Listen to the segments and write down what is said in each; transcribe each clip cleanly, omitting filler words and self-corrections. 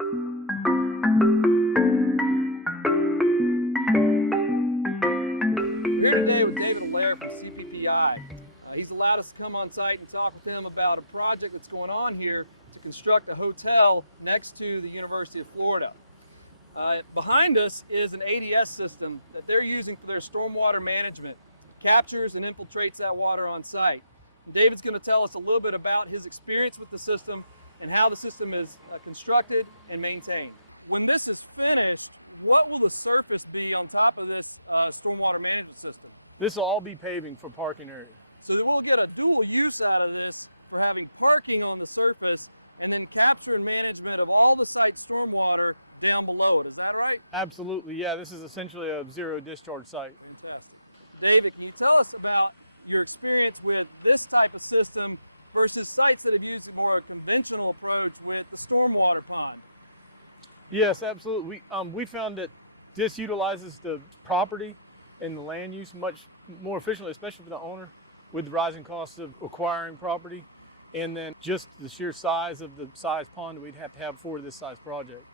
We're here today with David Allaire from CPPI. He's allowed us to come on site and talk with him about a project that's going on here to construct a hotel next to the University of Florida. Behind us is an ADS system that they're using for their stormwater management. It captures and infiltrates that water on site. And David's going to tell us a little bit about his experience with the system and how the system is constructed and maintained. When this is finished, what will the surface be on top of this stormwater management system? This will all be paving for parking area. So that we'll get a dual use out of this for having parking on the surface and then capture and management of all the site stormwater down below it. Is that right? Absolutely, yeah. This is essentially a zero discharge site. Fantastic. David, can you tell us about your experience with this type of system versus sites that have used a more conventional approach with the stormwater pond? Yes, absolutely. We found that this utilizes the property and the land use much more efficiently, especially for the owner, with the rising costs of acquiring property, and then just the sheer size of the size pond we'd have to have for this size project.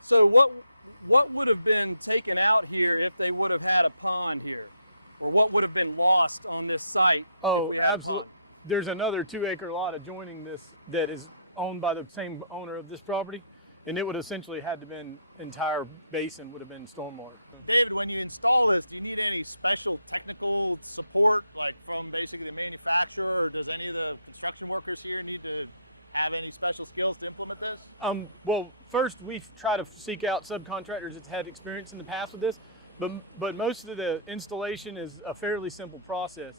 So what would have been taken out here if they would have had a pond here? Or what would have been lost on this site if we had a pond? There's another 2-acre lot adjoining this that is owned by the same owner of this property, and it would essentially had to been, entire basin would have been stormwater. David, when you install this, do you need any special technical support, like from basically the manufacturer, or does any of the construction workers here need to have any special skills to implement this? Well, first we try to seek out subcontractors that's had experience in the past with this, but most of the installation is a fairly simple process.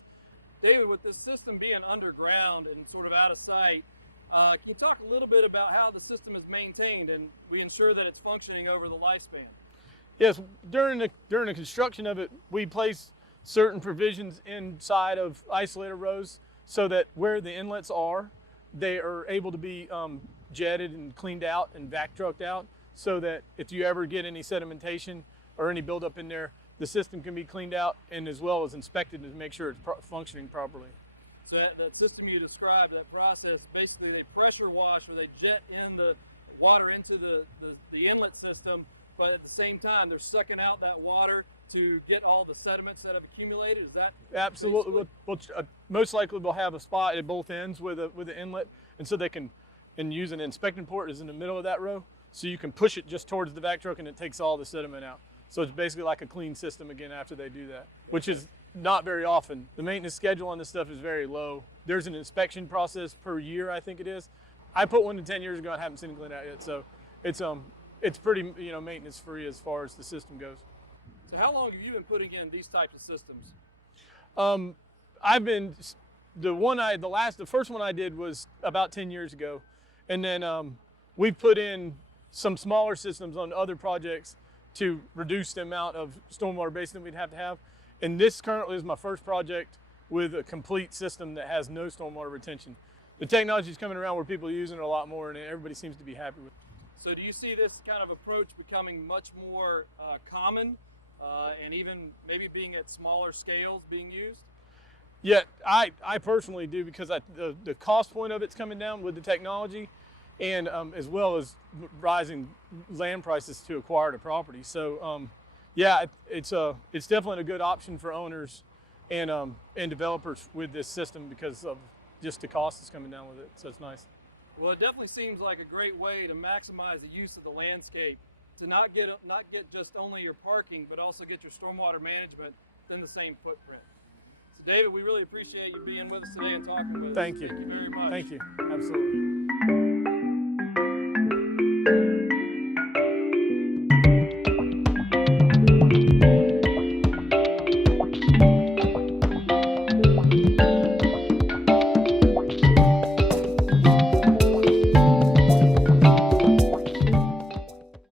David, with this system being underground and sort of out of sight, can you talk a little bit about how the system is maintained and we ensure that it's functioning over the lifespan? Yes, during the construction of it, we place certain provisions inside of isolator rows so that where the inlets are, they are able to be jetted and cleaned out and vac trucked out, so that if you ever get any sedimentation or any buildup in there, the system can be cleaned out and as well as inspected to make sure it's functioning properly. So that system you described, that process, basically they pressure wash or they jet in the water into the inlet system, but at the same time they're sucking out that water to get all the sediments that have accumulated. Is that absolutely? Well, most likely we'll have a spot at both ends with an inlet, and so they can use an inspecting port is in the middle of that row, so you can push it just towards the vac truck and it takes all the sediment out. So it's basically like a clean system again after they do that, which is not very often. The maintenance schedule on this stuff is very low. There's an inspection process per year, I think it is. I put one in 10 years ago and haven't seen it cleaned out yet, so it's pretty maintenance free as far as the system goes. So how long have you been putting in these types of systems? I've been the first one I did was about 10 years ago, and then we put in some smaller systems on other projects to reduce the amount of stormwater basin that we'd have to have. And this currently is my first project with a complete system that has no stormwater retention. The technology is coming around where people are using it a lot more, and everybody seems to be happy with it. So do you see this kind of approach becoming much more common and even maybe being at smaller scales being used? Yeah, I personally do, because the cost point of it's coming down with the technology, and as well as rising land prices to acquire the property. So yeah, it's definitely a good option for owners and developers with this system because of just the cost that's coming down with it. So it's nice. Well, it definitely seems like a great way to maximize the use of the landscape, to not get just only your parking, but also get your stormwater management within the same footprint. So David, we really appreciate you being with us today and talking with us. Thank you. Thank you very much. Thank you. Absolutely.